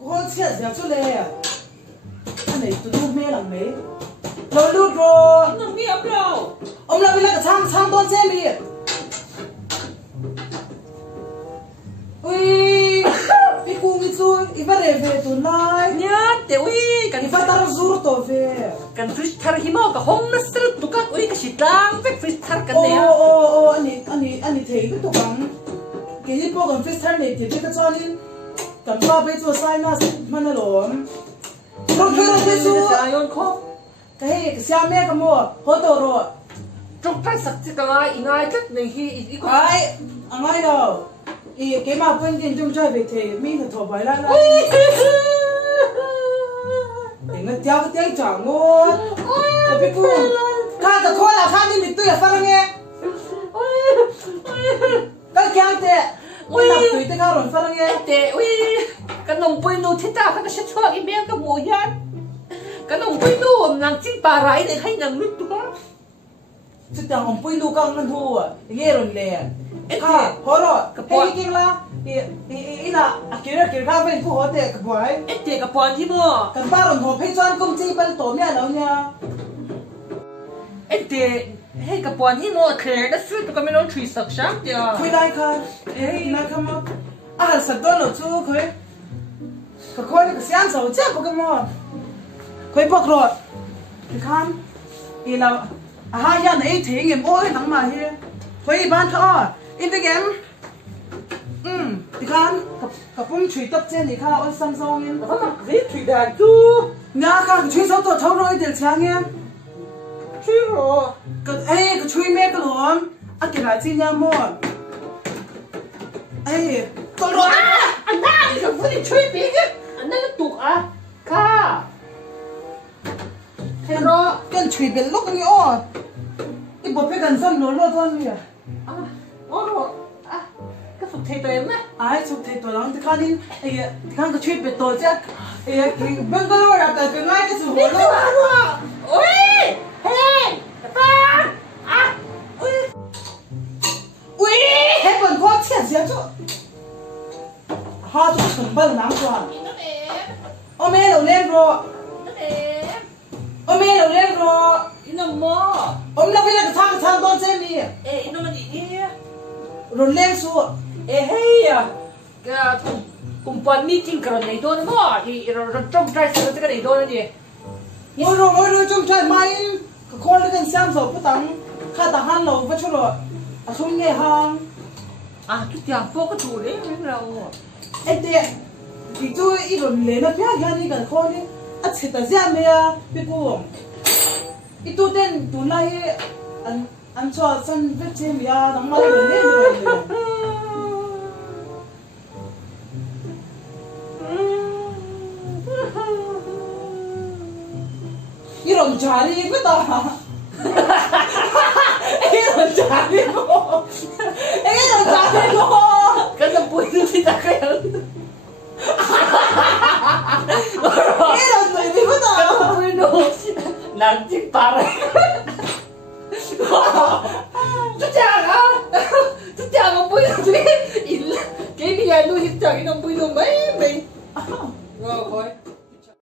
có chuyện gì chút lệ anh này tụi nó mê làm mấy rồi lút rồi không biết đâu ông làm cái sang tôn xem đi ui đi cùng đi chơi đi về tụi này nhá để ui đi phải tao rủ tụi về cần fish thar hi mau ka hong na sir tu ka ui ka sitlang vek fish thar ka ne anh thấy cái tụi bằng cái gì bao gần fish thar này thì cái cho nên cần ba bây giờ sai na mà nó lộn rồi bây giờ ayon ko cái xe mẹ cái mua hỗ trợ rồi trong trái sắc chỉ cái này ngay chất này hi ko ai anh ai đâu cái mà quên tiền trong trái về thì mình phải thổi bài lại để nó theo cái tiếng chọn ngôn cái biết không khai cái thôi là khai đi mình tươi là sao nghe cái kia thế mình làm tươi thế khai rồi sao nghe để ui cái nông bùi nô thiết ta cái sẽ cho cái miếng cái mồi yan cái nông bùi nô nàng chinh bà rải để hay nàng lút đó chứ chẳng ông bùi nô căng ngân thu à nghe rồi nè khai hồi rồi cái gì là ý là cái khai bên phụ hộ thế cái bói ê để cái bòn gì mà cái ba đồng hồ phải chọn công ty bên tổ mẹ đâu nha ê để hey cái bòn gì nó khéo đó suy tụi cái mình nó truy sập sáng đi à khui đây khai này come on à sắp tới nó chú khui cái khui cái xiang sầu chắc có cái món khui bọc rồi cái khăn ý là hai nhà này thấy nghiệm ôi nắng mà hi khui bán thọ in cái game thì khăn cái phong thủy tập trên thì khăn ôi Samsung in gì truy đàn chú nhà khăn thủy sáu tổ thâu rồi để sáng nghe truy rồi cái thủy mẹ cái luôn à cái này chỉ nhà mua tôi rồi anh ta cái gì truy bị cái anh ta nó tụt à ca hello cái thủy bị lúc như ô cái bộ phim gần xong nó thôi nhỉ rồi cái phục thầy em á ai chụp thấy tôi lắm thì khăn đi thì khăn cái thủy bị tôi chắc cái bên cái lối là cái ngay cái chụp đi qua ui hey ta à ui hết còn có chuyện gì chứ ha tụi thằng bận lắm quá ô mẹ đầu lên rồi ô mẹ đầu lên rồi nó mò ông làm cái thang tôn xem đi ê nó mà gì rồi lên xuống ê hey à cái cùng bọn meeting cái này đó nó mò thì rồi trong trái sữa cái này đó là gì ngồi rồi trong trái mai cái con nó cần xem rồi cái tầng khai tầng han lầu vắt cho rồi à xuống nghe hang à cái tiếng phố cái chủ đấy cái nào em thế thì tôi ít rồi lấy nó biết cái này cái con đi à chết ta ra mẹ biết không ít tôi tên tôi này anh cho sân vết trên mẹ đóng mai rồi đấy rồi 이런 자리구나. 이런 자리고. 이런 자리고. cái 보이는 진짜 그냥 이런 자리구나. 보이는 난징 바래 진짜 안 보이는 일 게임이 야 너 진짜 이런 보이는 mấy mình rồi